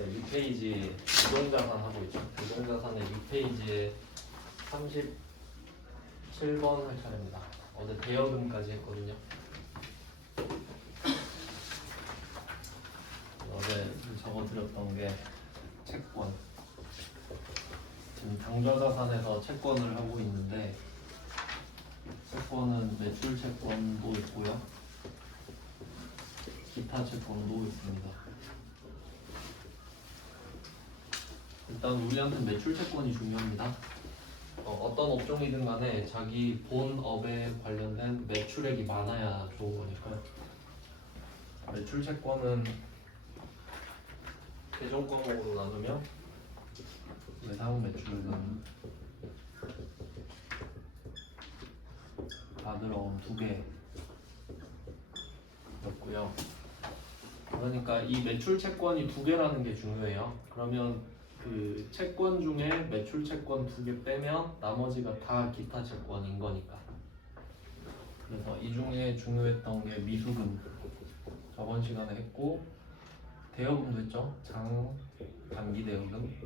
네, 6페이지 유동자산 하고 있죠. 유동자산의 6페이지에 37번 할 차례입니다. 어제 대여금까지 했거든요. 어제 적어드렸던 게 채권. 지금 당좌자산에서 채권을 하고 있는데 채권은 매출 채권도 있고요. 기타 채권도 있습니다. 일단 우리한테는 매출 채권이 중요합니다. 어떤 업종이든 간에 자기 본업에 관련된 매출액이 많아야 좋은 거니까요. 매출 채권은 개정 과목으로 나누면 외상 매출은 다들어온 2개였고요. 그러니까 이 매출 채권이 2개라는 게 중요해요. 그러면 그 채권 중에 매출 채권 2개 빼면 나머지가 다 기타 채권인 거니까. 그래서 이 중에 중요했던 게 미수금 저번 시간에 했고 대여금도 했죠. 단기 대여금.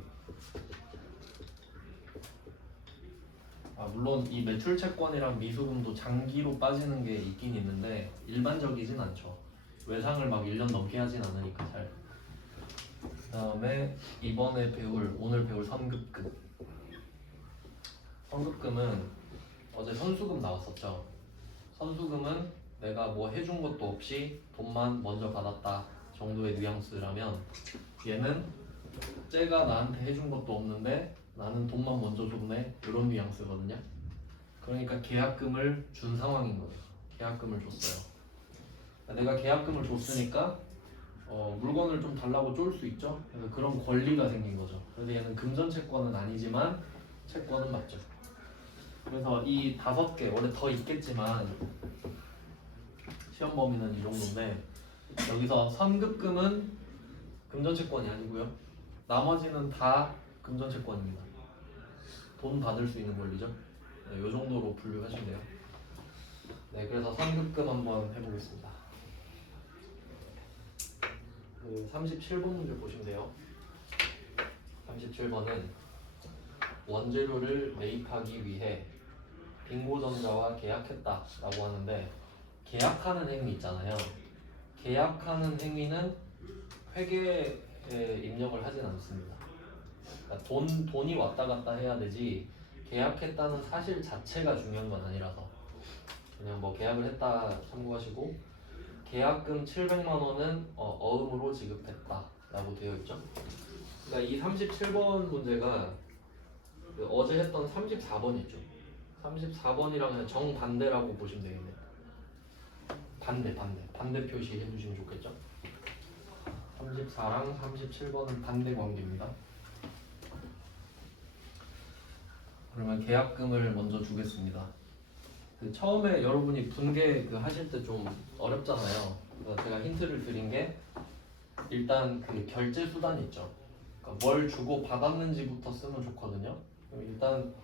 물론 이 매출 채권이랑 미수금도 장기로 빠지는 게 있긴 있는데 일반적이진 않죠. 외상을 막 1년 넘게 하진 않으니까 잘. 그 다음에 오늘 배울 선급금. 선급금은 어제 선수금 나왔었죠. 선수금은 내가 뭐 해준 것도 없이 돈만 먼저 받았다 정도의 뉘앙스라면 얘는 쟤가 나한테 해준 것도 없는데 나는 돈만 먼저 줬네 이런 뉘앙스거든요. 그러니까 계약금을 준 상황인 거예요. 계약금을 줬어요. 내가 계약금을 줬으니까 물건을 좀 달라고 쫄 수 있죠. 그래서 그런 권리가 생긴 거죠. 그래서 얘는 금전 채권은 아니지만 채권은 맞죠. 그래서 이 5개 원래 더 있겠지만 시험 범위는 이 정도인데 여기서 선급금은 금전 채권이 아니고요. 나머지는 다 금전 채권입니다. 돈 받을 수 있는 권리죠. 네, 이 정도로 분류하시면 돼요. 네, 그래서 선급금 한번 해보겠습니다. 37번 문제 보시면 돼요. 37번은 원재료를 매입하기 위해 빙고전자와 계약했다 라고 하는데 계약하는 행위 있잖아요. 계약하는 행위는 회계에 입력을 하진 않습니다. 그러니까 돈이 왔다 갔다 해야 되지 계약했다는 사실 자체가 중요한 건 아니라서 그냥 뭐 계약을 했다 참고하시고 계약금 700만 원은 어음으로 지급했다 라고 되어 있죠. 그러니까 이 37번 문제가 어제 했던 34번 있죠. 34번이랑 정반대라고 보시면 되겠네요. 반대 표시 해주시면 좋겠죠. 34랑 37번은 반대 관계입니다. 그러면 계약금을 먼저 주겠습니다. 처음에 여러분이 분계 하실 때 좀 어렵잖아요. 그래서 제가 힌트를 드린 게 일단 그 결제 수단이 있죠. 그러니까 뭘 주고 받았는지부터 쓰면 좋거든요. 그럼 일단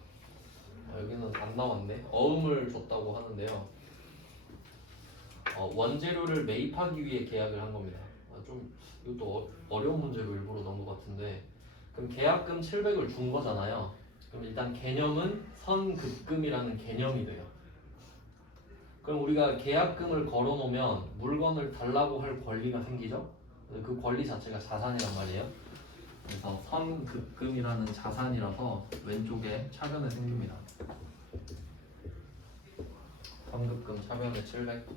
여기는 안 나왔네. 어음을 줬다고 하는데요. 원재료를 매입하기 위해 계약을 한 겁니다. 좀 이것도 어려운 문제로 일부러 넣은 것 같은데 그럼 계약금 700을 준 거잖아요. 그럼 일단 개념은 선급금이라는 개념이 돼요. 그럼 우리가 계약금을 걸어놓으면 물건을 달라고 할 권리가 생기죠. 그 권리 자체가 자산이란 말이에요. 그래서 선급금이라는 자산이라서 왼쪽에 차변에 생깁니다. 선급금 차변에 700.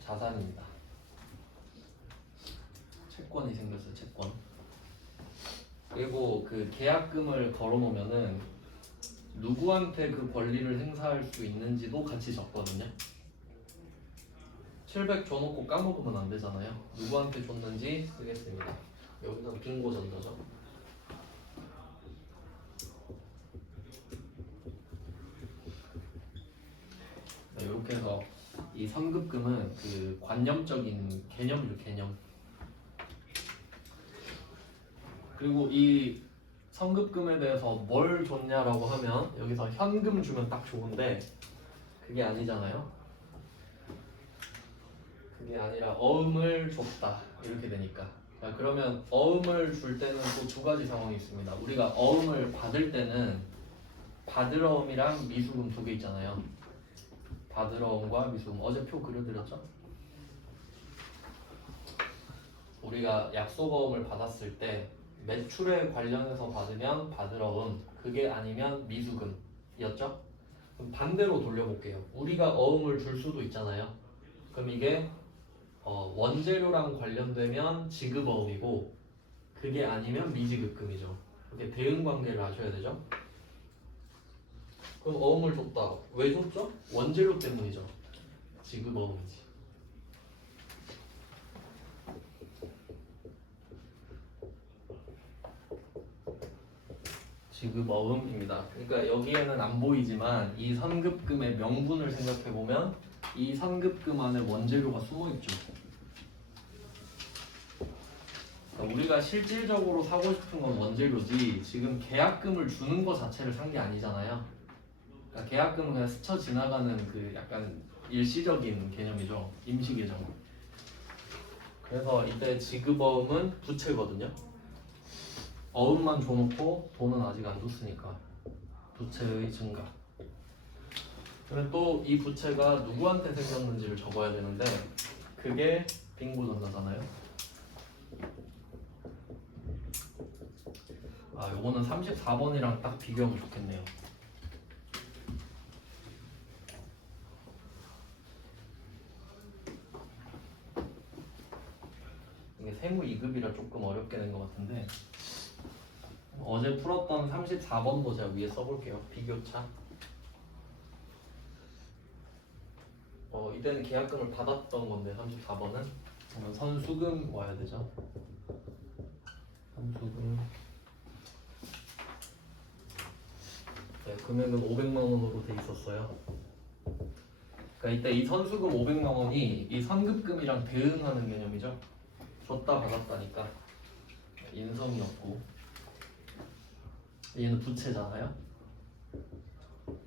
자산입니다. 채권이 생겼어요. 채권. 그리고 그 계약금을 걸어놓으면은 누구한테 그 권리를 행사할 수 있는지도 같이 적거든요. 700 줘놓고 까먹으면 안 되잖아요. 누구한테 줬는지 쓰겠습니다. 여기는 빙고전자죠. 네, 이렇게 해서 이 선급금은 그 관념적인 개념이죠. 개념. 그리고 이 선급금에 대해서 뭘 줬냐라고 하면 여기서 현금 주면 딱 좋은데 그게 아니잖아요. 그게 아니라 어음을 줬다 이렇게 되니까. 자, 그러면 어음을 줄 때는 또 두 가지 상황이 있습니다. 우리가 어음을 받을 때는 받으러음이랑 미수금 두 개 있잖아요. 받으러음과 미수금. 어제 표 그려드렸죠? 우리가 약속어음을 받았을 때 매출에 관련해서 받으면 받으러음, 그게 아니면 미수금이었죠? 그럼 반대로 돌려볼게요. 우리가 어음을 줄 수도 있잖아요. 그럼 이게 원재료랑 관련되면 지급어음이고 그게 아니면 미지급금이죠. 이렇게 대응 관계를 아셔야 되죠. 그럼 어음을 줬다. 왜 줬죠? 원재료 때문이죠. 지급어음이지. 지급어음입니다. 그러니까 여기에는 안 보이지만 이 선급금의 명분을 생각해보면 이 선급금 안에 원재료가 숨어있죠. 그러니까 우리가 실질적으로 사고 싶은 건 원재료지 지금 계약금을 주는 것 자체를 산 게 아니잖아요. 그러니까 계약금은 그냥 스쳐 지나가는 그 약간 일시적인 개념이죠. 임시 계정. 그래서 이때 지급어음은 부채거든요. 어음만 줘놓고 돈은 아직 안 줬으니까 부채의 증가. 그러면 또 이 부채가 누구한테 생겼는지를 적어야 되는데 그게 빙고전자잖아요. 아, 요거는 34번이랑 딱 비교하면 좋겠네요. 이게 세무 2급이라 조금 어렵게 된 것 같은데 어제 풀었던 34번도 제가 위에 써볼게요. 비교차. 이때는 계약금을 받았던 건데 34번은 그러면 선수금 와야 되죠. 선수금. 네, 금액은 500만 원으로 돼 있었어요. 그러니까 이때 이 선수금 500만 원이 이 선급금이랑 대응하는 개념이죠. 줬다 받았다니까 인성이었고 얘는 부채잖아요.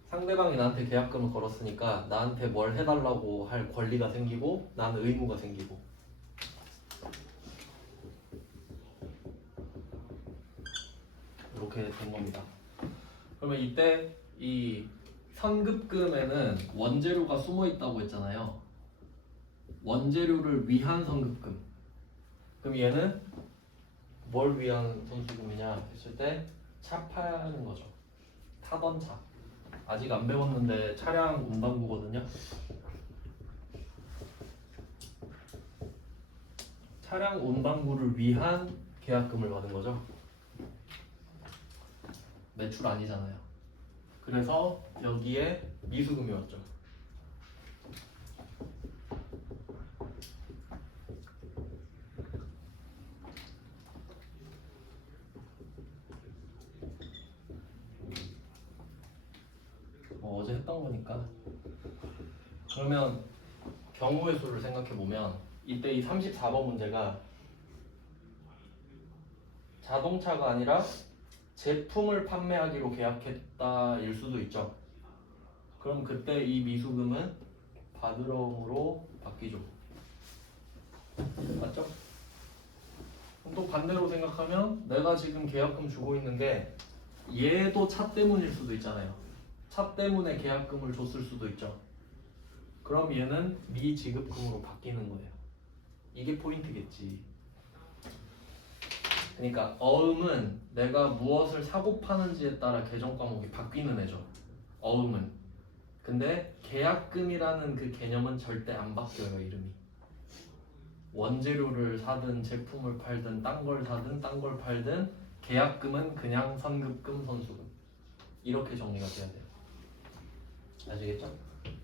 상대방이 나한테 계약금을 걸었으니까 나한테 뭘 해달라고 할 권리가 생기고 나는 의무가 생기고 이렇게 된 겁니다. 그러면 이때 이 선급금에는 원재료가 숨어 있다고 했잖아요. 원재료를 위한 선급금. 그럼 얘는 뭘 위한 선수금이냐 했을 때 차 파는 거죠. 타던 차. 아직 안 배웠는데 차량 운반구거든요. 차량 운반구를 위한 계약금을 받은 거죠. 매출 아니잖아요. 그래서 여기에 미수금이 왔죠. 어제 했던 거니까. 그러면 경우의 수를 생각해 보면 이때 이 34번 문제가 자동차가 아니라 제품을 판매하기로 계약했다일 수도 있죠. 그럼 그때 이 미수금은 받으러움으로 바뀌죠. 맞죠? 그럼 또 반대로 생각하면 내가 지금 계약금 주고 있는 게 얘도 차 때문일 수도 있잖아요. 차 때문에 계약금을 줬을 수도 있죠. 그럼 얘는 미지급금으로 바뀌는 거예요. 이게 포인트겠지. 그러니까 어음은 내가 무엇을 사고 파는지에 따라 계정 과목이 바뀌는 애죠. 어음은. 근데 계약금이라는 그 개념은 절대 안 바뀌어요. 이름이. 원재료를 사든 제품을 팔든 딴 걸 사든 딴 걸 팔든 계약금은 그냥 선급금 선수금 이렇게 정리가 돼야 돼요. 아시겠죠?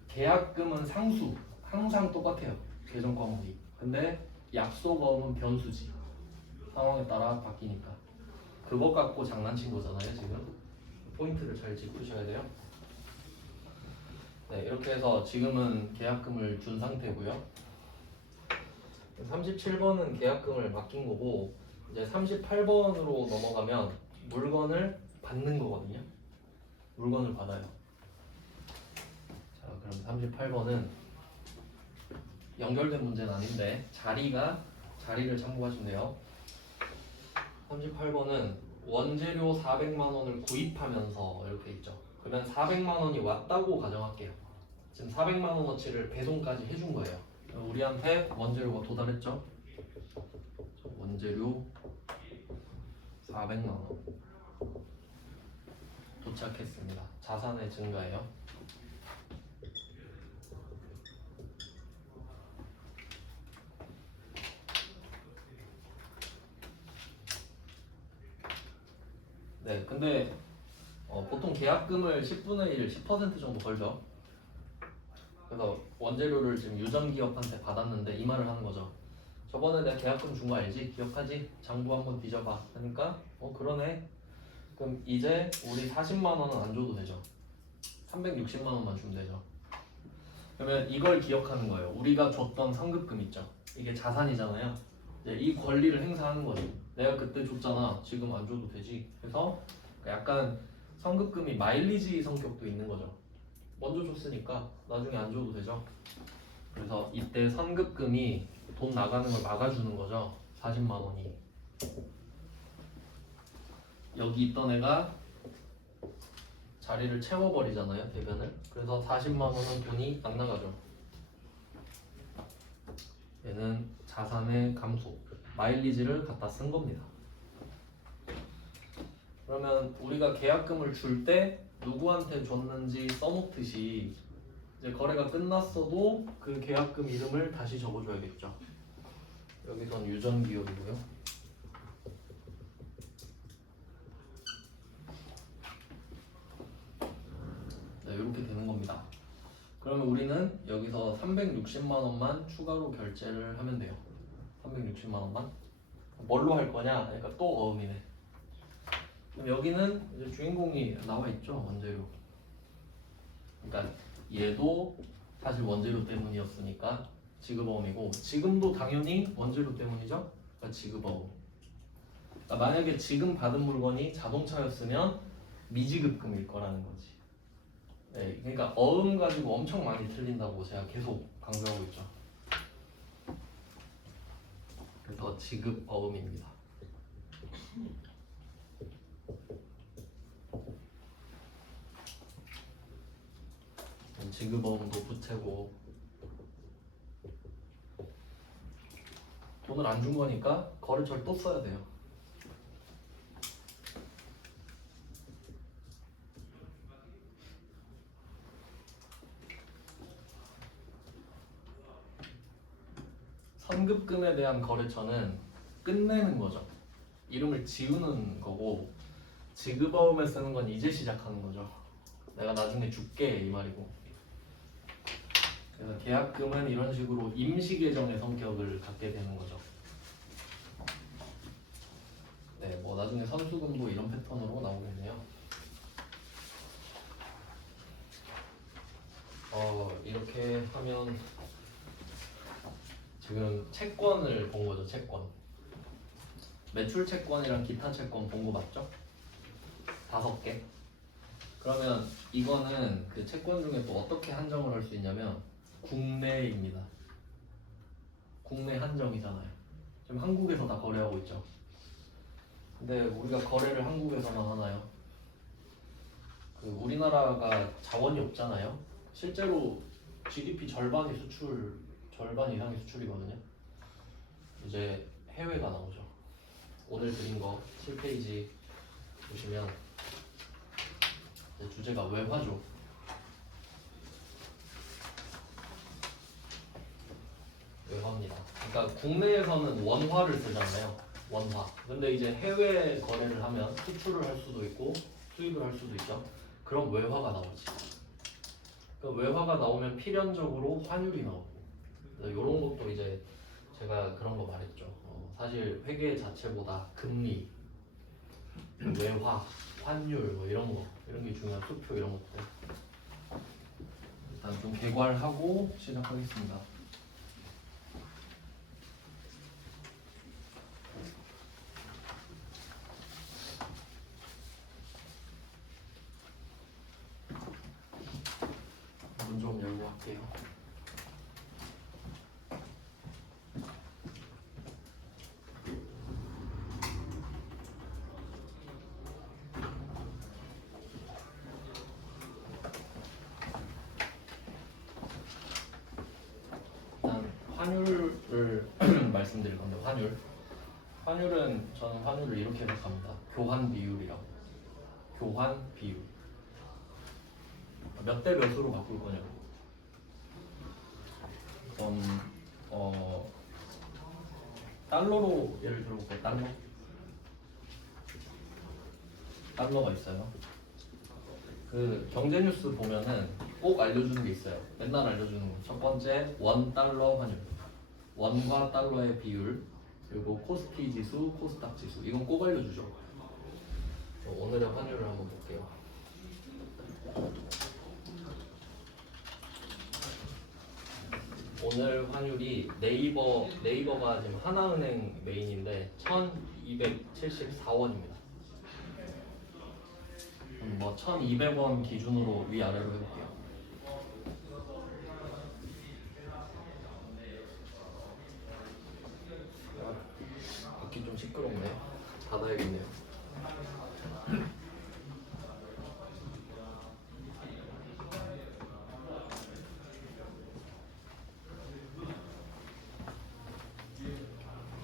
계약금은 상수 항상 똑같아요. 계정 과목이. 근데 약속어음은 변수지. 상황에 따라 바뀌니까. 그것 갖고 장난친 거잖아요. 지금 포인트를 잘 짚으셔야 돼요. 네, 이렇게 해서 지금은 계약금을 준 상태고요. 37번은 계약금을 맡긴 거고 이제 38번으로 넘어가면 물건을 받는 거거든요. 물건을 받아요. 자, 그럼 38번은 연결된 문제는 아닌데 자리를 참고하시면 돼요. 38번은 원재료 400만 원을 구입하면서 이렇게 있죠. 그러면 400만 원이 왔다고 가정할게요. 지금 400만 원어치를 배송까지 해준 거예요. 우리한테 원재료가 도달했죠. 원재료 400만 원 도착했습니다. 자산의 증가예요. 네, 근데 보통 계약금을 10분의 1, 10% 정도 걸죠. 그래서 원재료를 지금 유전기업한테 받았는데 이 말을 하는 거죠. 저번에 내가 계약금 준 거 알지? 기억하지? 장부 한번 뒤져봐. 그러니까 그러네. 그럼 이제 우리 40만 원은 안 줘도 되죠. 360만 원만 주면 되죠. 그러면 이걸 기억하는 거예요. 우리가 줬던 상급금 있죠. 이게 자산이잖아요. 이제 이 권리를 행사하는 거죠. 내가 그때 줬잖아. 지금 안 줘도 되지. 그래서 약간 상급금이 마일리지 성격도 있는 거죠. 먼저 줬으니까 나중에 안 줘도 되죠. 그래서 이때 상급금이 돈 나가는 걸 막아주는 거죠. 40만 원이. 여기 있던 애가 자리를 채워버리잖아요. 대변을. 그래서 40만 원은 돈이 안 나가죠. 얘는 자산의 감소, 마일리지를 갖다 쓴 겁니다. 그러면 우리가 계약금을 줄 때 누구한테 줬는지 써놓듯이 이제 거래가 끝났어도 그 계약금 이름을 다시 적어줘야겠죠. 여기선 유전기업이고요. 네, 이렇게 되는 겁니다. 그러면 우리는 여기서 360만 원만 추가로 결제를 하면 돼요. 360만 원만. 뭘로 할 거냐? 그러니까 또 어음이네. 그럼 여기는 이제 주인공이 나와 있죠. 원재료. 그러니까 얘도 사실 원재료 때문이었으니까 지급어음이고, 지금도 당연히 원재료 때문이죠. 그러니까 지급어음. 그러니까 만약에 지금 받은 물건이 자동차였으면 미지급금일 거라는 거지. 네, 그러니까 어음 가지고 엄청 많이 틀린다고 제가 계속 강조하고 있죠. 그래서 지급어음입니다. 지급어음도 부채고, 돈을 안 준 거니까 거래처를 또 써야 돼요. 선급금에 대한 거래처는 끝내는 거죠. 이름을 지우는 거고, 지급어음에 쓰는 건 이제 시작하는 거죠. 내가 나중에 줄게 이 말이고. 그래서 계약금은 이런 식으로 임시 계정의 성격을 갖게 되는 거죠. 네, 뭐 나중에 선수금도 이런 패턴으로 나오겠네요. 이렇게 하면 지금 채권을 본 거죠. 채권. 매출 채권이랑 기타 채권 본 거 맞죠? 5개. 그러면 이거는 그 채권 중에 또 어떻게 한정을 할 수 있냐면 국내입니다. 국내 한정이잖아요. 지금 한국에서 다 거래하고 있죠. 근데 우리가 거래를 한국에서만 하나요? 그 우리나라가 자원이 없잖아요. 실제로 GDP 절반 이상이 수출이거든요. 이제 해외가 나오죠. 오늘 그린 거 7페이지 보시면 주제가 외화죠. 외화입니다. 그러니까 국내에서는 원화를 쓰잖아요. 원화. 근데 이제 해외 거래를 하면 수출을 할 수도 있고 수입을 할 수도 있죠. 그럼 외화가 나오지. 그 외화가 나오면 필연적으로 환율이 나오고, 이런 것도 이제 제가 그런 거 말했죠. 사실 회계 자체보다 금리, 외화, 환율 뭐 이런 게 중요한 수표 이런 것들. 일단 좀 개괄하고 시작하겠습니다. 문 좀 열고 할게요. 환율을 말씀드릴 건데 환율은 저는 환율을 이렇게 생각합니다. 교환 비율이라고. 교환 비율. 몇 대 몇으로 바꿀 거냐고. 그럼 달러로 예를 들어볼게요. 달러가 있어요. 그 경제뉴스 보면은 꼭 알려주는 게 있어요. 맨날 알려주는 거. 첫 번째 $1 환율. 원과 달러의 비율. 그리고 코스피 지수, 코스닥 지수. 이건 꼭 알려주죠. 오늘의 환율을 한번 볼게요. 오늘 환율이 네이버가 지금 하나은행 메인인데 1,274원입니다. 뭐 1,200원 기준으로 위아래로 해볼게요. 듣기 좀 시끄럽네요. 닫아야겠네요.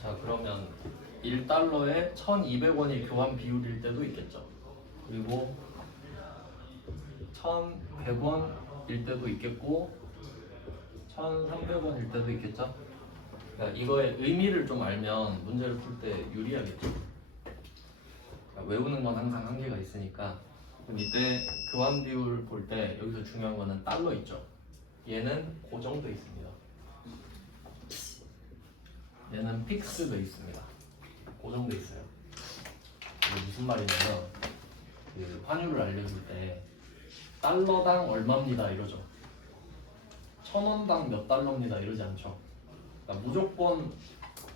자, 그러면 1달러에 1,200원이 교환 비율일 때도 있겠죠. 그리고 1,100원일 때도 있겠고 1,300원일 때도 있겠죠. 그러니까 이거의 의미를 좀 알면 문제를 풀 때 유리하겠죠. 그러니까 외우는 건 항상 한계가 있으니까. 그럼 이때 교환 비율 볼 때 여기서 중요한 거는 달러 있죠. 얘는 고정돼 있습니다. 얘는 픽스돼 있습니다. 고정돼 있어요. 이게 무슨 말이냐면 그 환율을 알려줄 때 달러당 얼마입니다 이러죠. 1,000원당 몇 달러입니다 이러지 않죠. 그러니까 무조건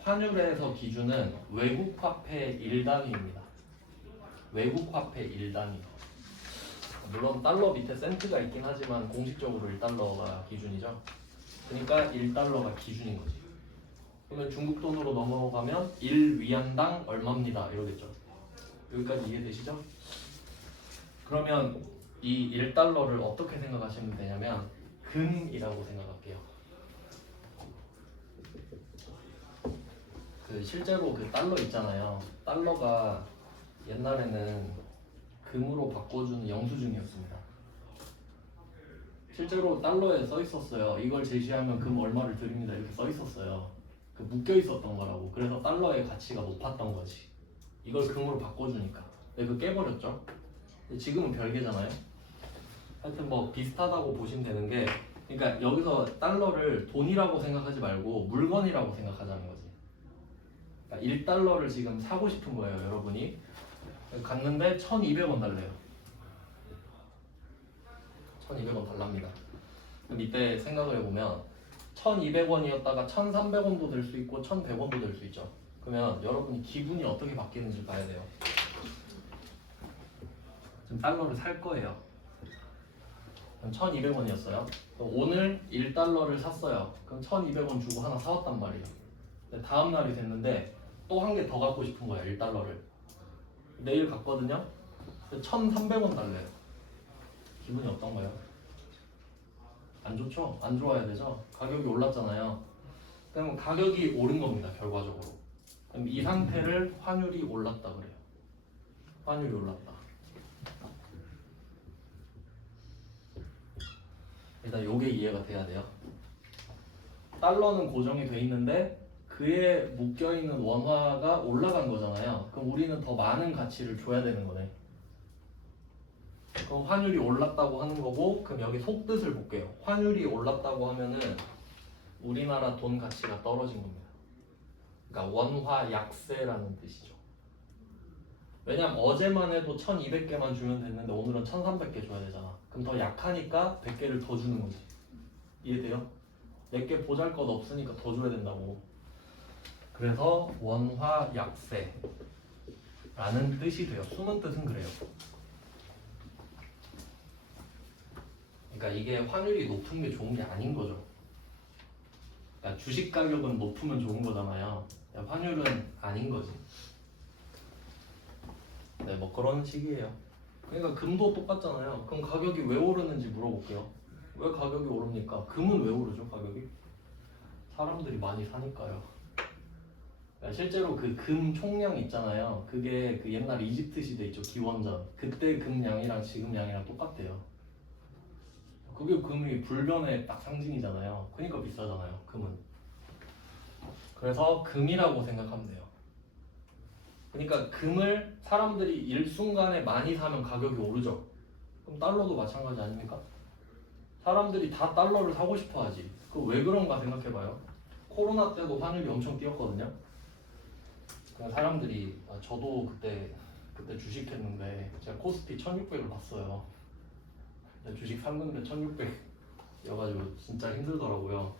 환율에서 기준은 외국 화폐 1단위입니다. 외국 화폐 1단위. 물론 달러 밑에 센트가 있긴 하지만 공식적으로 1달러가 기준이죠. 그러니까 1달러가 기준인 거지. 그러면 중국 돈으로 넘어가면 1위안당 얼마입니다 이러겠죠. 여기까지 이해되시죠? 그러면 이 1달러를 어떻게 생각하시면 되냐면 금이라고 생각할게요. 그 실제로 그 달러 있잖아요. 달러가 옛날에는 금으로 바꿔주는 영수증이었습니다. 실제로 달러에 써 있었어요. 이걸 제시하면 금 얼마를 드립니다 이렇게 써 있었어요. 그 묶여 있었던 거라고. 그래서 달러의 가치가 높았던 거지. 이걸 금으로 바꿔주니까. 근데 그 깨버렸죠. 근데 지금은 별개잖아요. 하여튼 뭐 비슷하다고 보시면 되는 게, 그러니까 여기서 달러를 돈이라고 생각하지 말고 물건이라고 생각하자는 거지. 그러니까 1달러를 지금 사고 싶은 거예요, 여러분이. 갔는데 1,200원 달래요. 1,200원 달랍니다. 그럼 이때 생각을 해보면 1,200원이었다가 1,300원도 될 수 있고 1,100원도 될 수 있죠. 그러면 여러분이 기분이 어떻게 바뀌는지 봐야 돼요. 지금 달러를 살 거예요. 그럼 1,200원이었어요. 오늘 1달러를 샀어요. 그럼 1,200원 주고 하나 사왔단 말이에요. 근데 다음 날이 됐는데 또 한 개 더 갖고 싶은 거야, 1달러를. 내일 갔거든요. 1,300원 달래요. 기분이 어떤가요? 안 좋죠? 안 좋아야 되죠? 가격이 올랐잖아요. 그럼 가격이 오른 겁니다, 결과적으로. 그럼 이 상태를 환율이 올랐다 그래요. 환율이 올랐다. 일단 요게 이해가 돼야 돼요. 달러는 고정이 돼 있는데 그에 묶여있는 원화가 올라간 거잖아요. 그럼 우리는 더 많은 가치를 줘야 되는 거네. 그럼 환율이 올랐다고 하는 거고, 그럼 여기 속뜻을 볼게요. 환율이 올랐다고 하면은 우리나라 돈 가치가 떨어진 겁니다. 그러니까 원화 약세라는 뜻이죠. 왜냐면 어제만 해도 1,200개만 주면 됐는데 오늘은 1,300개 줘야 되잖아. 그럼 더 약하니까 100개를 더 주는 거지. 이해돼요? 내게 보잘것 없으니까 더 줘야 된다고. 그래서 원화 약세라는 뜻이 돼요. 숨은 뜻은 그래요. 그러니까 이게 환율이 높은 게 좋은 게 아닌 거죠. 그러니까 주식 가격은 높으면 좋은 거잖아요. 환율은 아닌 거지. 네, 뭐 그런 식이에요. 그러니까 금도 똑같잖아요. 그럼 가격이 왜 오르는지 물어볼게요. 왜 가격이 오릅니까? 금은 왜 오르죠, 가격이? 사람들이 많이 사니까요. 그러니까 실제로 그 금 총량 있잖아요. 그게 그 옛날 이집트 시대 있죠. 기원전. 그때 금량이랑 지금 양이랑 똑같대요. 그게 금이 불변의 딱 상징이잖아요. 그러니까 비싸잖아요. 금은. 그래서 금이라고 생각하면 돼요. 그러니까 금을 사람들이 일순간에 많이 사면 가격이 오르죠. 그럼 달러도 마찬가지 아닙니까? 사람들이 다 달러를 사고 싶어 하지. 그 왜 그런가 생각해봐요. 코로나 때도 환율이 엄청 뛰었거든요. 그 사람들이 저도 그때 주식했는데 제가 코스피 1600을 봤어요. 주식 샀는데 1600여가지고 진짜 힘들더라고요.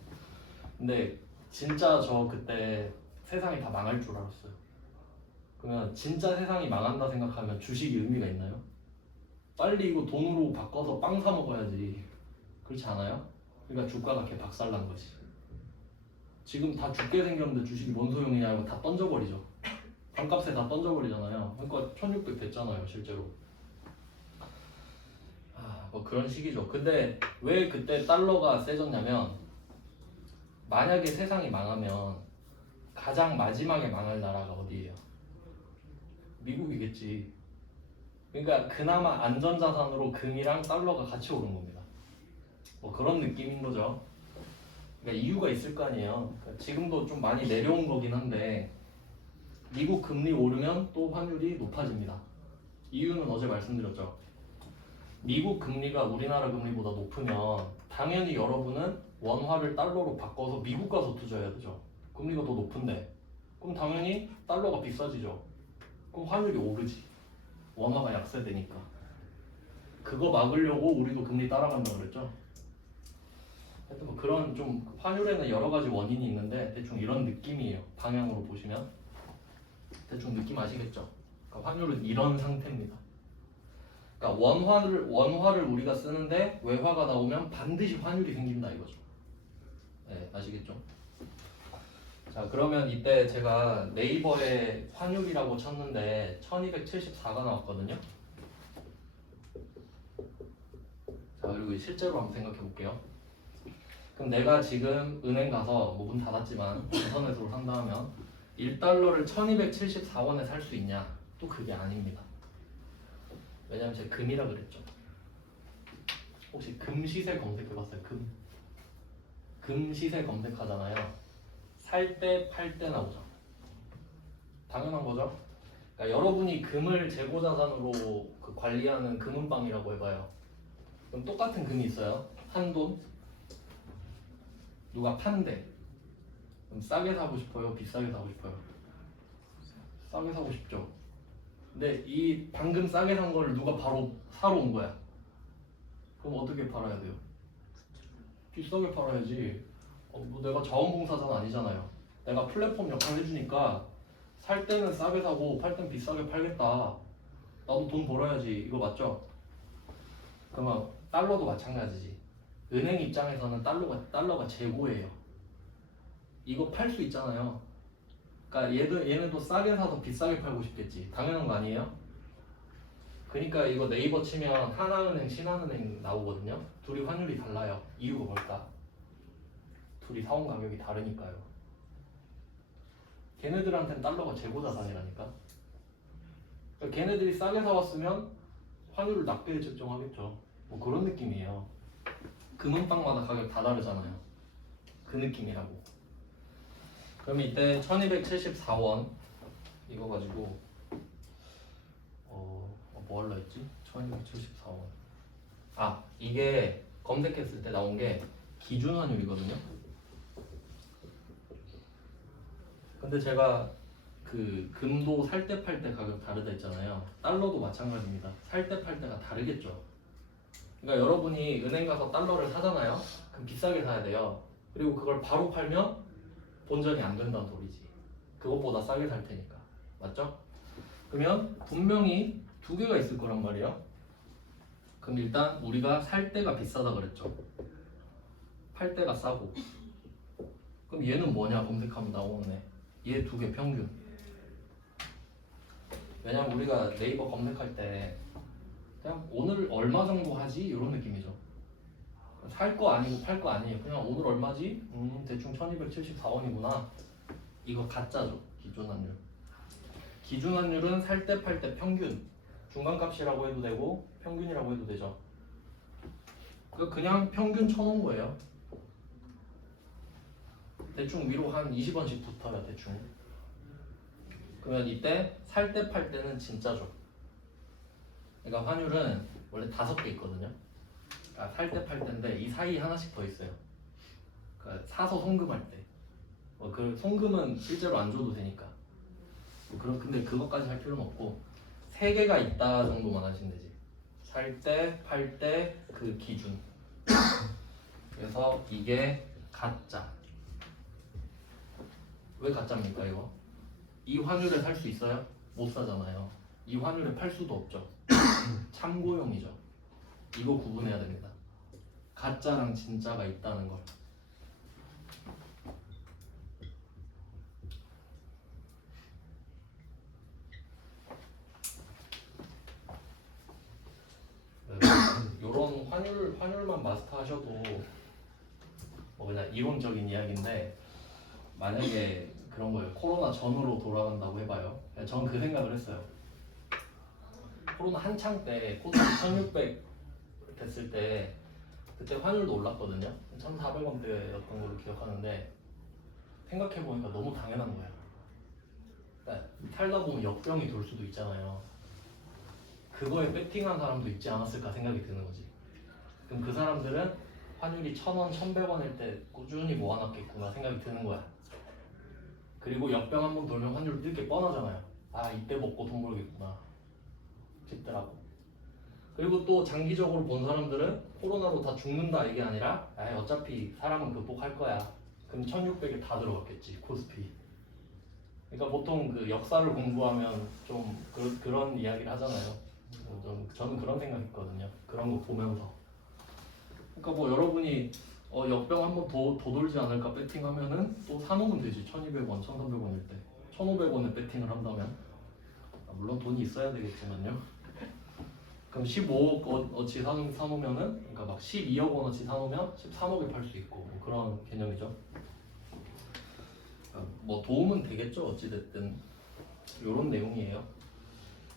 근데 진짜 저 그때 세상이 다 망할 줄 알았어요. 그러면 진짜 세상이 망한다 생각하면 주식이 의미가 있나요? 빨리 이거 돈으로 바꿔서 빵 사 먹어야지. 그렇지 않아요? 그러니까 주가가 개박살난 거지. 지금 다 죽게 생겼는데 주식이 뭔 소용이냐고 다 던져버리죠. 반값에 다 던져버리잖아요. 그러니까 1600 됐잖아요 실제로. 뭐 그런 식이죠. 근데 왜 그때 달러가 세졌냐면 만약에 세상이 망하면 가장 마지막에 망할 나라가 어디예요? 미국이겠지. 그러니까 그나마 안전자산으로 금이랑 달러가 같이 오른 겁니다. 뭐 그런 느낌인 거죠. 그러니까 이유가 있을 거 아니에요. 그러니까 지금도 좀 많이 내려온 거긴 한데 미국 금리 오르면 또 환율이 높아집니다. 이유는 어제 말씀드렸죠. 미국 금리가 우리나라 금리보다 높으면 당연히 여러분은 원화를 달러로 바꿔서 미국 가서 투자해야 되죠. 금리가 더 높은데 그럼 당연히 달러가 비싸지죠. 그럼 환율이 오르지. 원화가 약세되니까. 그거 막으려고 우리도 금리 따라간다고 그랬죠. 하여튼 뭐 그런 좀 환율에는 여러 가지 원인이 있는데 대충 이런 느낌이에요. 방향으로 보시면 대충 느낌 아시겠죠? 그러니까 환율은 이런 상태입니다. 그러니까 원화를 우리가 쓰는데 외화가 나오면 반드시 환율이 생긴다 이거죠. 네, 아시겠죠? 자, 그러면 이때 제가 네이버에 환율이라고 쳤는데 1274가 나왔거든요. 자, 그리고 실제로 한번 생각해 볼게요. 그럼 내가 지금 은행 가서 뭐 문 닫았지만 인터넷으로 산다면 1달러를 1274원에 살 수 있냐? 또 그게 아닙니다. 왜냐면 제가 금이라 그랬죠. 혹시 금 시세 검색해봤어요? 금 시세 검색하잖아요. 살 때, 팔 때 나오죠. 당연한 거죠. 그러니까 여러분이 금을 재고자산으로 관리하는 금은방이라고 해봐요. 그럼 똑같은 금이 있어요. 한돈. 누가 판대. 그럼 싸게 사고 싶어요? 비싸게 사고 싶어요? 싸게 사고 싶죠. 근데 이 방금 싸게 산 거를 누가 바로 사러 온 거야. 그럼 어떻게 팔아야 돼요? 비싸게 팔아야지. 뭐 내가 자원봉사자는 아니잖아요. 내가 플랫폼 역할을 해주니까 살 때는 싸게 사고 팔 때는 비싸게 팔겠다. 나도 돈 벌어야지. 이거 맞죠? 그러면 달러도 마찬가지지. 은행 입장에서는 달러가 재고예요. 이거 팔 수 있잖아요. 그러니까 얘네도 싸게 사서 비싸게 팔고 싶겠지. 당연한 거 아니에요? 그러니까 이거 네이버 치면 하나은행, 신한은행 나오거든요. 둘이 환율이 달라요. 이유가 뭘까? 둘이 사온 가격이 다르니까요. 걔네들한테는 달러가 재고자산이라니까. 그러니까 걔네들이 싸게 사왔으면 환율을 낮게 책정하겠죠. 뭐 그런 느낌이에요. 금은방마다 가격 다 다르잖아요. 그 느낌이라고. 그럼 이때 1274원 이거 가지고 뭐 할라 했지? 1274원. 이게 검색했을 때 나온 게 기준 환율이거든요. 근데 제가 그 금도 살 때 팔 때 가격 다르다 했잖아요. 달러도 마찬가지입니다. 살 때 팔 때가 다르겠죠. 그러니까 여러분이 은행 가서 달러를 사잖아요. 그럼 비싸게 사야 돼요. 그리고 그걸 바로 팔면 본전이 안 된다는 소리지. 그것보다 싸게 살 테니까. 맞죠? 그러면 분명히 두 개가 있을 거란 말이에요. 그럼 일단 우리가 살 때가 비싸다 그랬죠. 팔 때가 싸고. 그럼 얘는 뭐냐 검색하면 나오네. 얘 두 개 평균. 왜냐면 우리가 네이버 검색할 때 그냥 오늘 얼마 정도 하지? 이런 느낌이죠. 살 거 아니고 팔 거 아니에요. 그냥 오늘 얼마지? 대충 1274원이구나. 이거 가짜죠. 기준 환율. 기준 환율은 살 때 팔 때 평균, 중간값이라고 해도 되고 평균이라고 해도 되죠. 그냥 평균 쳐놓은 거예요. 대충 위로 한 20원씩 붙어요. 대충. 그러면 이때 살 때 팔 때는 진짜죠. 그러니까 환율은 원래 5개 있거든요. 그러니까 살 때 팔 때인데 이 사이에 하나씩 더 있어요. 그러니까 사서 송금할 때. 그 송금은 실제로 안 줘도 되니까. 근데 그것까지 할 필요는 없고 3개가 있다 정도만 하시면 되지. 살 때, 팔 때 그 기준. 그래서 이게 가짜. 왜 가짜입니까 이거? 이 환율에 살 수 있어요? 못 사잖아요. 이 환율에 팔 수도 없죠. 참고용이죠. 이거 구분해야 됩니다. 가짜랑 진짜가 있다는 걸. 이런 환율만 마스터하셔도 그냥 이론적인 이야기인데 만약에 그런 거예요. 코로나 전으로 돌아간다고 해봐요. 저는 그 생각을 했어요. 코로나 한창 때 코로나 1600 됐을 때 그때 환율도 올랐거든요. 1400원대였던 걸로 기억하는데 생각해보니까 너무 당연한 거예요. 그러니까 살다 보면 역병이 돌 수도 있잖아요. 그거에 배팅한 사람도 있지 않았을까 생각이 드는 거지. 그럼 그 사람들은 환율이 1000원, 1100원일 때 꾸준히 모아놨겠구나 생각이 드는 거야. 그리고 역병 한번 돌면 환율 뜰 게 뻔하잖아요. 아 이때 먹고 돈 벌겠구나 싶더라고. 그리고 또 장기적으로 본 사람들은 코로나로 다 죽는다 이게 아니라 어차피 사람은 극복할 거야. 그럼 1600에 다 들어갔겠지 코스피. 그러니까 보통 그 역사를 공부하면 좀 그런 이야기를 하잖아요. 저는 그런 생각했거든요. 그런 거 보면서. 그러니까 뭐 여러분이 역병 한번 더 돌지 않을까 배팅하면은 또 사놓으면 되지. 1200원, 1300원일 때 1500원에 배팅을 한다면 물론 돈이 있어야 되겠지만요. 그럼 15억어치 사놓으면은 그러니까 막 12억 원어치 사놓으면 13억에 팔 수 있고 뭐 그런 개념이죠. 뭐 도움은 되겠죠. 어찌됐든 이런 내용이에요.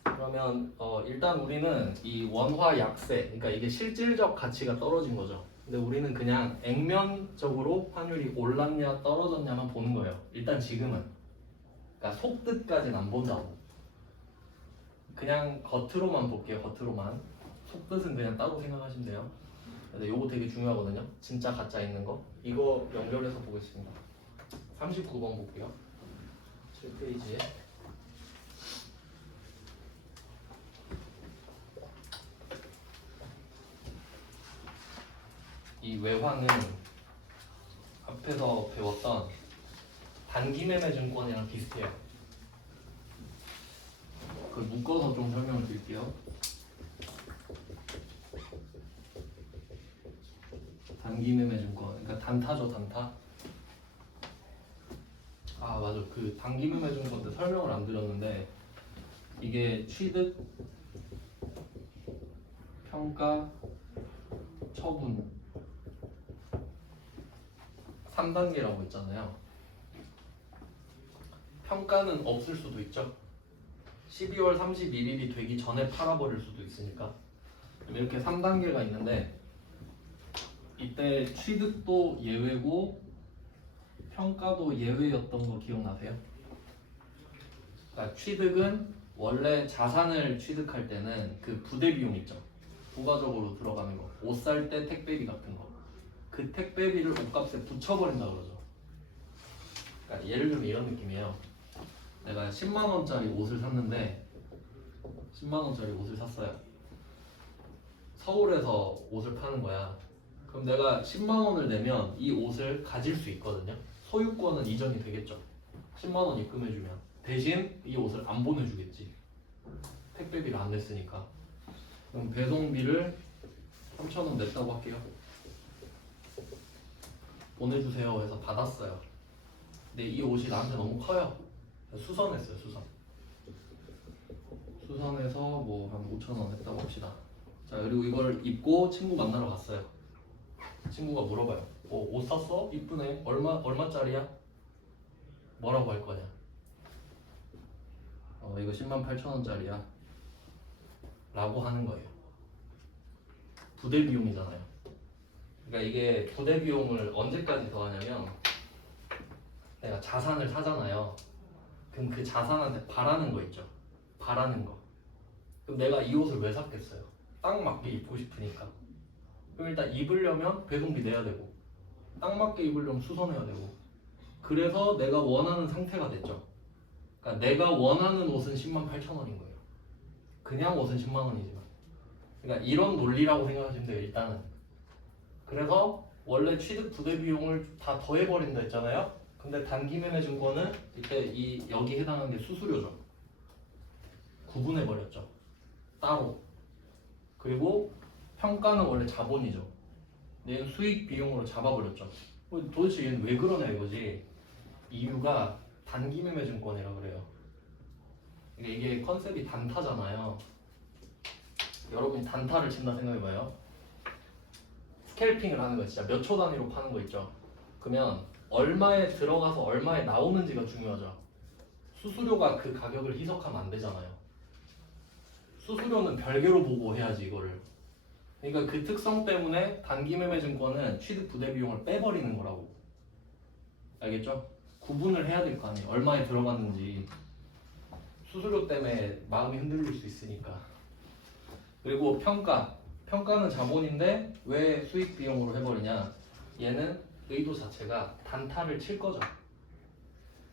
그러면 일단 우리는 이 원화 약세, 그러니까 이게 실질적 가치가 떨어진 거죠. 근데 우리는 그냥 액면적으로 환율이 올랐냐 떨어졌냐만 보는 거예요. 일단 지금은. 그러니까 속뜻까지는 안 본다고. 그냥 겉으로만 볼게요. 겉으로만. 속뜻은 그냥 따로 생각하시면 돼요. 근데 요거 되게 중요하거든요. 진짜 가짜 있는 거. 이거 연결해서 보겠습니다. 39번 볼게요. 7페이지에. 이 외환은 앞에서 배웠던 단기매매 증권이랑 비슷해요. 그 묶어서 좀 설명을 드릴게요. 단기매매 증권, 그러니까 단타죠, 단타. 아 맞아, 그 단기매매 증권 때 설명을 안 드렸는데 이게 취득, 평가, 처분 3단계라고 했잖아요. 평가는 없을 수도 있죠. 12월 31일이 되기 전에 팔아버릴 수도 있으니까. 이렇게 3단계가 있는데 이때 취득도 예외고 평가도 예외였던 거 기억나세요? 그러니까 취득은 원래 자산을 취득할 때는 그 부대 비용 있죠. 부가적으로 들어가는 거. 옷 살 때 택배비 같은 거. 그 택배비를 옷값에 붙여버린다 그러죠. 그러니까 예를 들면 이런 느낌이에요. 내가 10만 원짜리 옷을 샀는데 10만 원짜리 옷을 샀어요. 서울에서 옷을 파는 거야. 그럼 내가 10만 원을 내면 이 옷을 가질 수 있거든요. 소유권은 이전이 되겠죠. 10만 원 입금해주면 대신 이 옷을 안 보내주겠지. 택배비를 안 냈으니까. 그럼 배송비를 3,000원 냈다고 할게요. 보내주세요 해서 받았어요. 근데 이 옷이 나한테 너무 커요. 수선했어요. 수선해서 뭐 한 5,000원 했다고 합시다. 자, 그리고 이걸 입고 친구 만나러 갔어요. 친구가 물어봐요. 옷 샀어? 이쁘네. 얼마짜리야? 뭐라고 할 거냐? 이거 108,000원짜리야. 라고 하는 거예요. 부대 비용이잖아요. 그러니까 이게 부대 비용을 언제까지 더하냐면 내가 자산을 사잖아요. 그럼 그 자산한테 바라는 거 있죠. 바라는 거. 그럼 내가 이 옷을 왜 샀겠어요? 딱 맞게 입고 싶으니까. 그럼 일단 입으려면 배송비 내야 되고 딱 맞게 입으려면 수선해야 되고 그래서 내가 원하는 상태가 됐죠. 그러니까 내가 원하는 옷은 108,000원인 거예요. 그냥 옷은 10만 원이지만. 그러니까 이런 논리라고 생각하시면 돼요. 일단은. 그래서 원래 취득 부대 비용을 다 더해버린다 했잖아요. 근데 단기 매매 증권은 이때 여기 해당하는 게 수수료죠. 구분해버렸죠. 따로. 그리고 평가는 원래 자본이죠. 얘는 수익 비용으로 잡아버렸죠. 도대체 얘는 왜 그러냐 이거지. 이유가 단기 매매 증권이라 그래요. 그러니까 이게 컨셉이 단타잖아요. 여러분이 단타를 친다 생각해봐요. 스캘핑을 하는 거 진짜 몇 초 단위로 파는 거 있죠. 그러면 얼마에 들어가서 얼마에 나오는지가 중요하죠. 수수료가 그 가격을 희석하면 안 되잖아요. 수수료는 별개로 보고 해야지 이거를. 그러니까 그 특성 때문에 단기 매매 증권은 취득 부대 비용을 빼버리는 거라고. 알겠죠? 구분을 해야 될 거 아니에요. 얼마에 들어갔는지. 수수료 때문에 마음이 흔들릴 수 있으니까. 그리고 평가는 자본인데 왜 수익 비용으로 해버리냐. 얘는 의도 자체가 단타를 칠 거죠.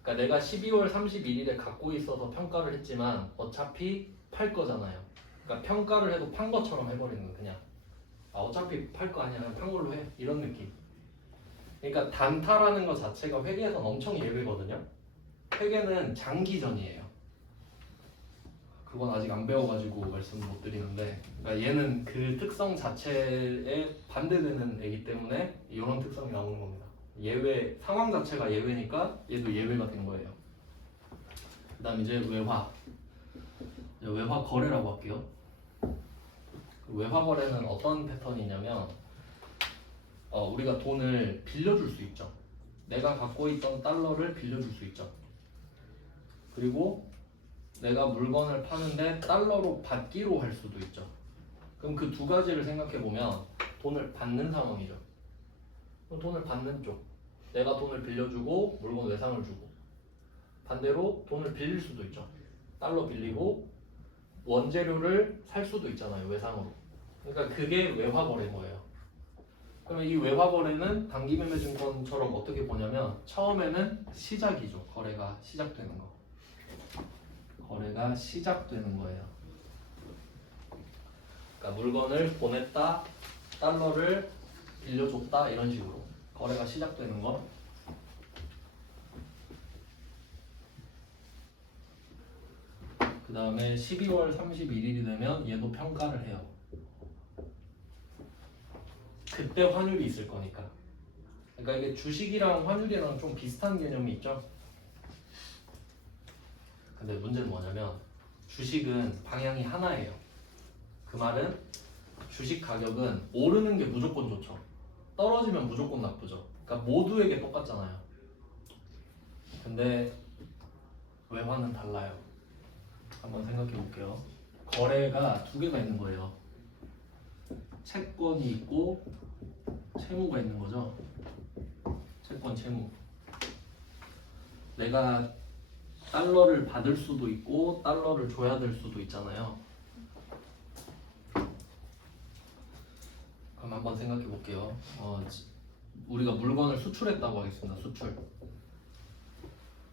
그러니까 내가 12월 31일에 갖고 있어서 평가를 했지만 어차피 팔 거잖아요. 그러니까 평가를 해도 판 것처럼 해버리는 거예요. 그냥 어차피 팔 거 아니야 그냥 판 걸로 해 이런 느낌. 그러니까 단타라는 것 자체가 회계에서는 엄청 예외거든요. 회계는 장기전이에요. 그건 아직 안 배워가지고 말씀 못 드리는데, 그러니까 얘는 그 특성 자체에 반대되는 애기 때문에 이런 특성이 나오는 겁니다. 예외 상황 자체가 예외니까 얘도 예외가 된 거예요. 그다음 이제 외화 거래라고 할게요. 외화 거래는 어떤 패턴이냐면 우리가 돈을 빌려줄 수 있죠. 내가 갖고 있던 달러를 빌려줄 수 있죠. 그리고 내가 물건을 파는데 달러로 받기로 할 수도 있죠. 그럼 그 두 가지를 생각해 보면 돈을 받는 상황이죠. 그럼 돈을 받는 쪽. 내가 돈을 빌려주고 물건 외상을 주고. 반대로 돈을 빌릴 수도 있죠. 달러 빌리고 원재료를 살 수도 있잖아요. 외상으로. 그러니까 그게 외화 거래인 거예요. 그러면 이 외화 거래는 단기 매매 증권처럼 어떻게 보냐면 처음에는 시작이죠. 거래가 시작되는 거. 거래가 시작되는 거예요. 그러니까 물건을 보냈다, 달러를 빌려줬다 이런 식으로 거래가 시작되는 거. 그 다음에 12월 31일이 되면 얘도 평가를 해요. 그때 환율이 있을 거니까. 그러니까 이게 주식이랑 환율이랑 좀 비슷한 개념이 있죠. 근데 문제는 뭐냐면 주식은 방향이 하나예요. 그 말은 주식 가격은 오르는 게 무조건 좋죠. 떨어지면 무조건 나쁘죠. 그러니까 모두에게 똑같잖아요. 근데 외화는 달라요. 한번 생각해 볼게요. 거래가 두 개가 있는 거예요. 채권이 있고 채무가 있는 거죠. 채권, 채무. 내가 달러를 받을 수도 있고 달러를 줘야 될 수도 있잖아요. 그럼 한번 생각해 볼게요. 우리가 물건을 수출했다고 하겠습니다.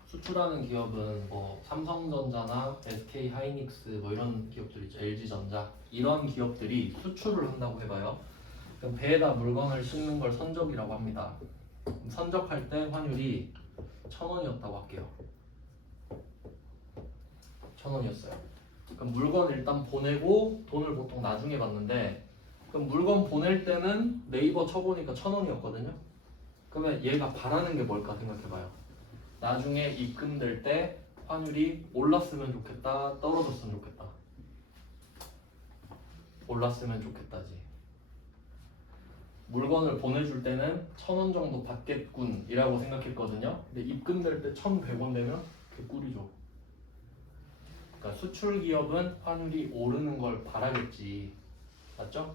수출하는 기업은 뭐 삼성전자나 SK 하이닉스 뭐 이런 기업들 있죠. LG전자 이런 기업들이 수출을 한다고 해봐요. 그럼 배에다 물건을 싣는 걸 선적이라고 합니다. 선적할 때 환율이 1,000원이었다고 할게요. 1,000원이었어요. 그럼 물건 일단 보내고 돈을 보통 나중에 받는데, 그럼 물건 보낼 때는 네이버 쳐보니까 1,000원이었거든요. 그러면 얘가 바라는 게 뭘까 생각해봐요. 나중에 입금될 때 환율이 올랐으면 좋겠다, 떨어졌으면 좋겠다. 올랐으면 좋겠다지. 물건을 보내줄 때는 1,000원 정도 받겠군이라고 생각했거든요. 근데 입금될 때 1,100원 되면 개꿀이죠. 그러니까 수출 기업은 환율이 오르는 걸 바라겠지. 맞죠?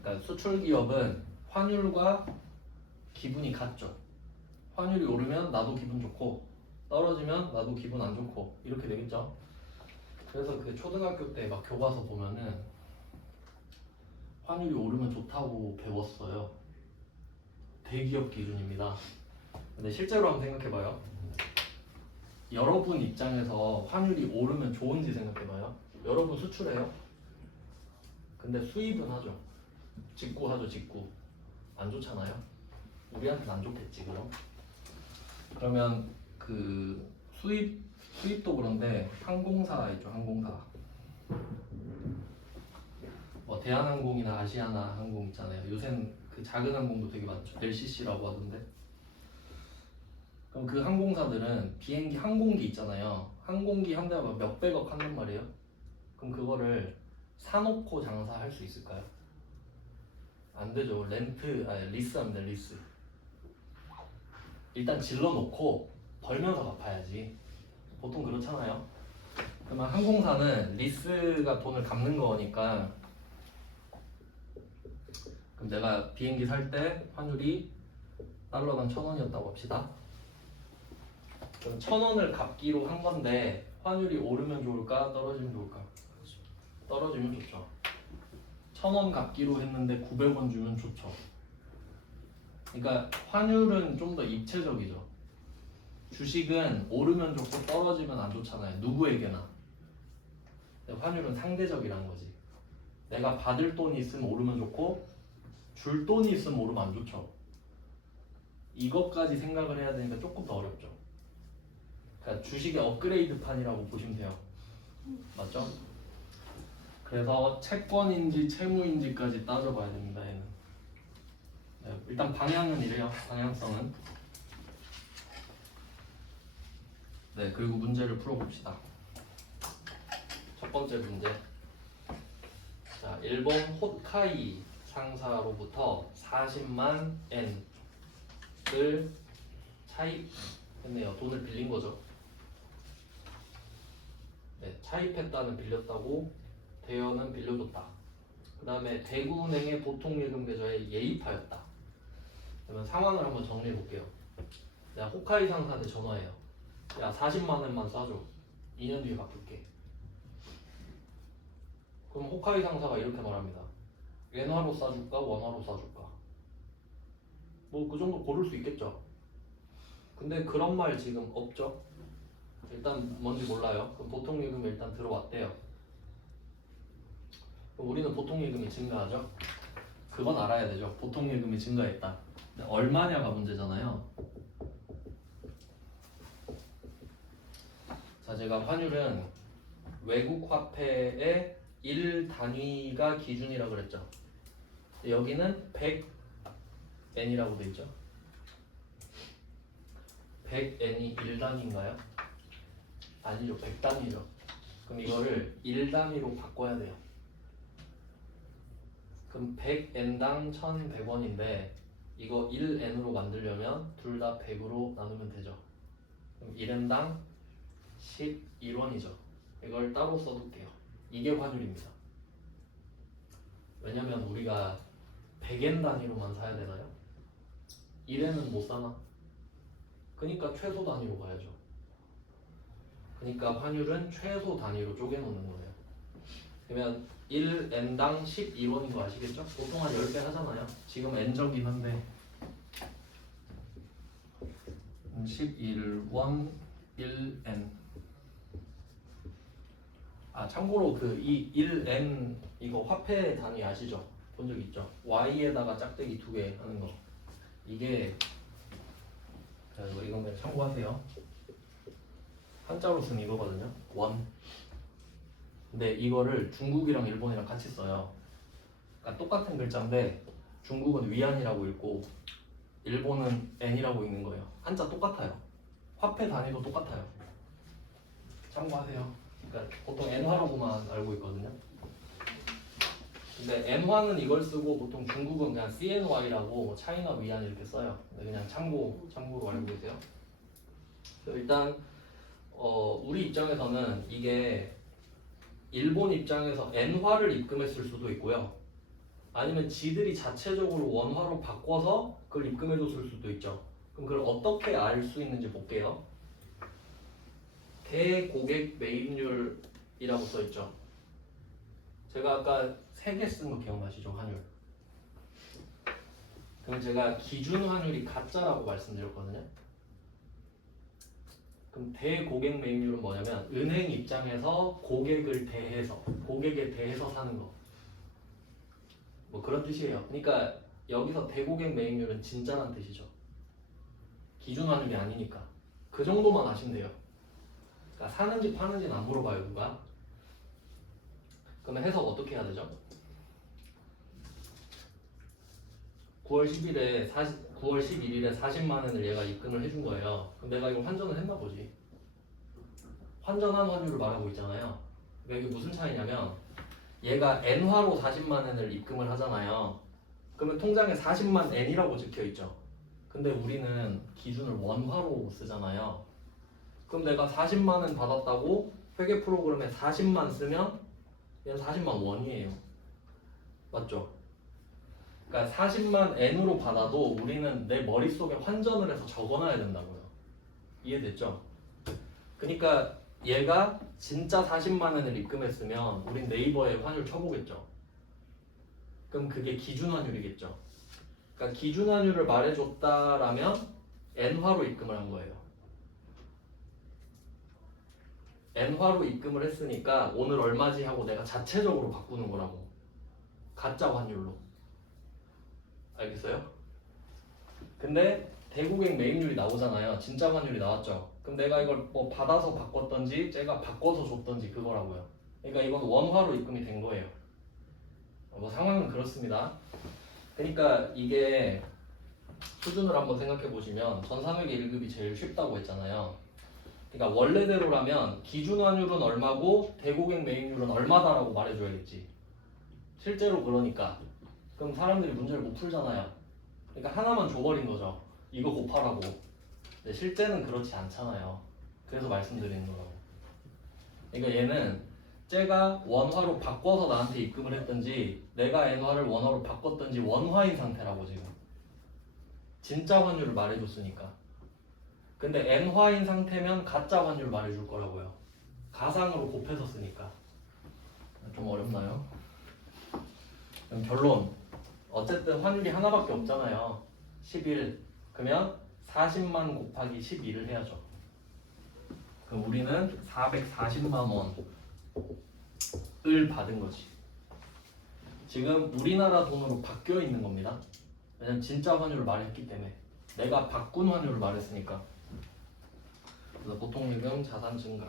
그러니까 수출 기업은 환율과 기분이 같죠. 환율이 오르면 나도 기분 좋고 떨어지면 나도 기분 안 좋고 이렇게 되겠죠. 그래서 그 초등학교 때 막 교과서 보면은 환율이 오르면 좋다고 배웠어요. 대기업 기준입니다. 근데 실제로 한번 생각해봐요. 여러분 입장에서 환율이 오르면 좋은지 생각해봐요. 여러분 수출해요? 근데 수입은 하죠. 직구하죠, 직구. 안 좋잖아요. 우리한테는 안 좋겠지, 그럼? 그러면 그 수입도 그런데 항공사 있죠, 항공사. 뭐 대한항공이나 아시아나 항공 있잖아요. 요새는 그 작은 항공도 되게 많죠. LCC라고 하던데. 그럼 그 항공사들은 비행기 항공기 있잖아요. 항공기 한 대가 몇백억 한단 말이에요. 그럼 그거를 사놓고 장사할 수 있을까요? 안 되죠. 리스합니다. 리스. 일단 질러놓고 벌면서 갚아야지. 보통 그렇잖아요. 그러면 항공사는 리스가 돈을 갚는 거니까, 그럼 내가 비행기 살 때 환율이 달러당 1,000원이었다고 합시다. 그럼 1,000원을 갚기로 한 건데 환율이 오르면 좋을까 떨어지면 좋을까? 떨어지면 좋죠. 1,000원 갚기로 했는데 900원 주면 좋죠. 그러니까 환율은 좀 더 입체적이죠. 주식은 오르면 좋고 떨어지면 안 좋잖아요. 누구에게나. 근데 환율은 상대적이라는 거지. 내가 받을 돈이 있으면 오르면 좋고 줄 돈이 있으면 오르면 안 좋죠. 이것까지 생각을 해야 되니까 조금 더 어렵죠. 그러니까 주식의 업그레이드판이라고 보시면 돼요. 맞죠? 그래서 채권인지 채무인지까지 따져봐야 됩니다. 얘는. 네, 일단 방향은 이래요. 방향성은. 네, 그리고 문제를 풀어봅시다. 첫 번째 문제. 자, 일본 홋카이 상사로부터 40만 엔을 차입했네요. 돈을 빌린 거죠. 네, 차입했다는 빌렸다고, 대여는 빌려줬다. 그 다음에 대구은행의 보통예금 계좌에 예입하였다. 그러면 상황을 한번 정리해 볼게요. 내가 홋카이 상사한테 전화해요. 야, 40만 원만 쏴줘. 2년 뒤에 갚을게. 그럼 홋카이 상사가 이렇게 말합니다. 엔화로 쏴줄까? 원화로 쏴줄까? 뭐 그 정도 고를 수 있겠죠. 근데 그런 말 지금 없죠. 일단 뭔지 몰라요. 그럼 보통예금이 일단 들어왔대요. 그럼 우리는 보통예금이 증가하죠. 그건 알아야 되죠. 보통예금이 증가했다. 근데 얼마냐가 문제잖아요. 자, 제가 환율은 외국 화폐의 1단위가 기준이라고 그랬죠. 여기는 100엔이라고 돼 있죠. 100엔이 1단위인가요? 아니죠. 100단위죠. 그럼 이거를 1단위로 바꿔야 돼요. 그럼 100엔당 1,100원인데 이거 1엔으로 만들려면 둘 다 100으로 나누면 되죠. 그럼 1엔당 11원이죠. 이걸 따로 써둘게요. 이게 환율입니다. 왜냐면 우리가 100엔 단위로만 사야 되나요? 1엔은 못 사나? 그러니까 최소 단위로 가야죠. 그러니까 환율은 최소 단위로 쪼개놓는 거예요. 그러면 1엔당 11원인 거 아시겠죠? 보통 한 10배 하잖아요. 지금 N적이긴 한데 11원 1N. 아, 참고로 그 이 1N 이거 화폐 단위 아시죠? 본 적 있죠? Y에다가 짝대기 2개 하는 거. 이게 이건 그냥 참고하세요. 한자로 쓰는 이거거든요. 원. 근데 이거를 중국이랑 일본이랑 같이 써요. 그러니까 똑같은 글자인데 중국은 위안이라고 읽고 일본은 N이라고 읽는 거예요. 한자 똑같아요. 화폐 단위도 똑같아요. 참고하세요. 그러니까 보통 N화로만 알고 있거든요. 근데 N화는 이걸 쓰고 보통 중국은 그냥 CNY라고 뭐 차이나 위안 이렇게 써요. 근데 그냥 참고로 알고 계세요. 일단 우리 입장에서는 이게 일본 입장에서 N화를 입금했을 수도 있고요. 아니면 지들이 자체적으로 원화로 바꿔서 그걸 입금해줬을 수도 있죠. 그럼 그걸 어떻게 알 수 있는지 볼게요. 대고객 매입률이라고 써있죠. 제가 아까 3개 쓴 거 기억나시죠? 환율. 그럼 제가 기준 환율이 가짜라고 말씀드렸거든요. 그럼 대고객 매입률은 뭐냐면 은행 입장에서 고객에 대해서 사는 거. 뭐 그런 뜻이에요. 그러니까 여기서 대고객 매입률은 진짜란 뜻이죠. 기준 환율이 아니니까. 그 정도만 아시면 돼요. 그러니까 사는지 파는지는 안 물어봐요, 누가. 그러면 해석 어떻게 해야 되죠? 9월 11일에 40만 원을 얘가 입금을 해준 거예요. 그럼 내가 이걸 환전을 했나 보지. 환전한 환율을 말하고 있잖아요. 그러니까 이게 무슨 차이냐면 얘가 N화로 40만 원을 입금을 하잖아요. 그러면 통장에 40만 N이라고 적혀 있죠. 근데 우리는 기준을 원화로 쓰잖아요. 그럼 내가 40만 원 받았다고 회계 프로그램에 40만 쓰면 얘는 40만 원이에요. 맞죠? 그러니까 40만 N으로 받아도 우리는 내 머릿속에 환전을 해서 적어놔야 된다고요. 이해됐죠? 그러니까 얘가 진짜 40만 원을 입금했으면 우린 네이버에 환율 쳐보겠죠. 그럼 그게 기준 환율이겠죠. 그러니까 기준 환율을 말해줬다라면 N화로 입금을 한 거예요. N화로 입금을 했으니까 오늘 얼마지 하고 내가 자체적으로 바꾸는 거라고. 가짜 환율로. 알겠어요? 근데 대고객 매입률이 나오잖아요. 진짜 환율이 나왔죠. 그럼 내가 이걸 뭐 받아서 바꿨던지 제가 바꿔서 줬던지 그거라고요. 그러니까 이건 원화로 입금이 된 거예요. 뭐 상황은 그렇습니다. 그러니까 이게 수준을 한번 생각해 보시면 전산회계 1급이 제일 쉽다고 했잖아요. 그러니까 원래대로라면 기준 환율은 얼마고 대고객 매입률은 얼마다라고 말해줘야겠지. 실제로 그러니까 그럼 사람들이 문제를 못 풀잖아요. 그러니까 하나만 줘버린 거죠. 이거 곱하라고. 근데 실제는 그렇지 않잖아요. 그래서 말씀드리는 거라고. 그러니까 얘는 쟤가 원화로 바꿔서 나한테 입금을 했든지 내가 N화를 원화로 바꿨든지 원화인 상태라고 지금. 진짜 환율을 말해줬으니까. 근데 N화인 상태면 가짜 환율 말해줄 거라고요. 가상으로 곱해서 쓰니까. 좀 어렵나요? 그럼 결론. 어쨌든 환율이 하나밖에 없잖아요. 11. 그러면 40만 곱하기 12를 해야죠. 그럼 우리는 440만 원을 받은 거지. 지금 우리나라 돈으로 바뀌어 있는 겁니다. 왜냐면 진짜 환율을 말했기 때문에. 내가 바꾼 환율을 말했으니까. 그래서 보통예금 자산 증가.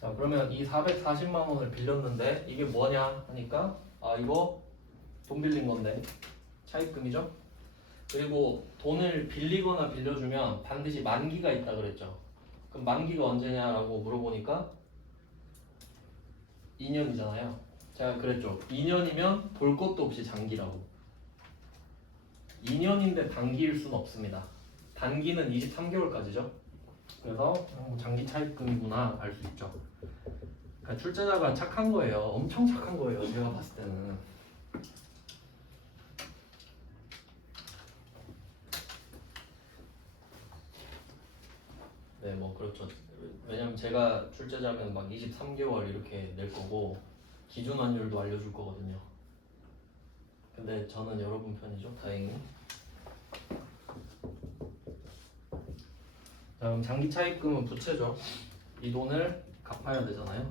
자, 그러면 이 440만 원을 빌렸는데 이게 뭐냐 하니까 이거 돈 빌린 건데 차입금이죠. 그리고 돈을 빌리거나 빌려주면 반드시 만기가 있다 그랬죠. 그럼 만기가 언제냐라고 물어보니까 2년이잖아요. 제가 그랬죠. 2년이면 볼 것도 없이 장기라고. 2년인데 단기일 수는 없습니다. 단기는 23개월까지죠. 그래서 장기 차입금이구나 알 수 있죠. 그러니까 출제자가 착한 거예요. 엄청 착한 거예요. 제가 봤을 때는. 네, 뭐 그렇죠. 왜냐면 제가 출제자면 막 23개월 이렇게 낼 거고 기준 환율도 알려줄 거거든요. 근데 저는 여러분 편이죠, 다행히. 자, 그럼 장기 차입금은 부채죠. 이 돈을 갚아야 되잖아요.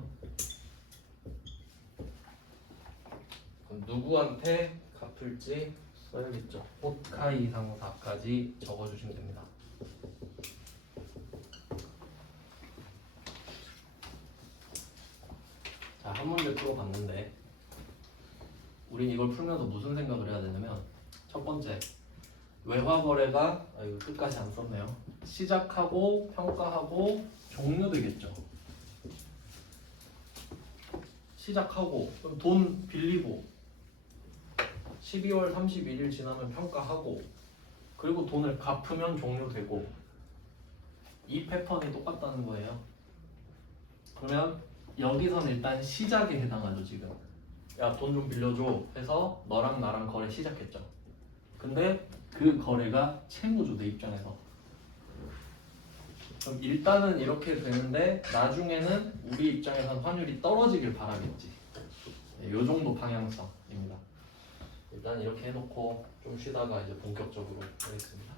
그럼 누구한테 갚을지 써야겠죠. 호카이 상사까지 적어주시면 됩니다. 자, 한 문제 풀어봤는데 우린 이걸 풀면서 무슨 생각을 해야 되냐면 첫 번째, 외화거래가 이거 끝까지 안 썼네요. 시작하고 평가하고 종료되겠죠. 시작하고 그럼 돈 빌리고 12월 31일 지나면 평가하고 그리고 돈을 갚으면 종료되고 이 패턴이 똑같다는 거예요. 그러면 여기선 일단 시작에 해당하죠. 지금 야 돈 좀 빌려줘 해서 너랑 나랑 거래 시작했죠. 근데 그 거래가 채무죠. 내 입장에서. 그럼 일단은 이렇게 되는데 나중에는 우리 입장에선 환율이 떨어지길 바라겠지. 네, 요 정도 방향성입니다. 일단 이렇게 해놓고 좀 쉬다가 이제 본격적으로 하겠습니다.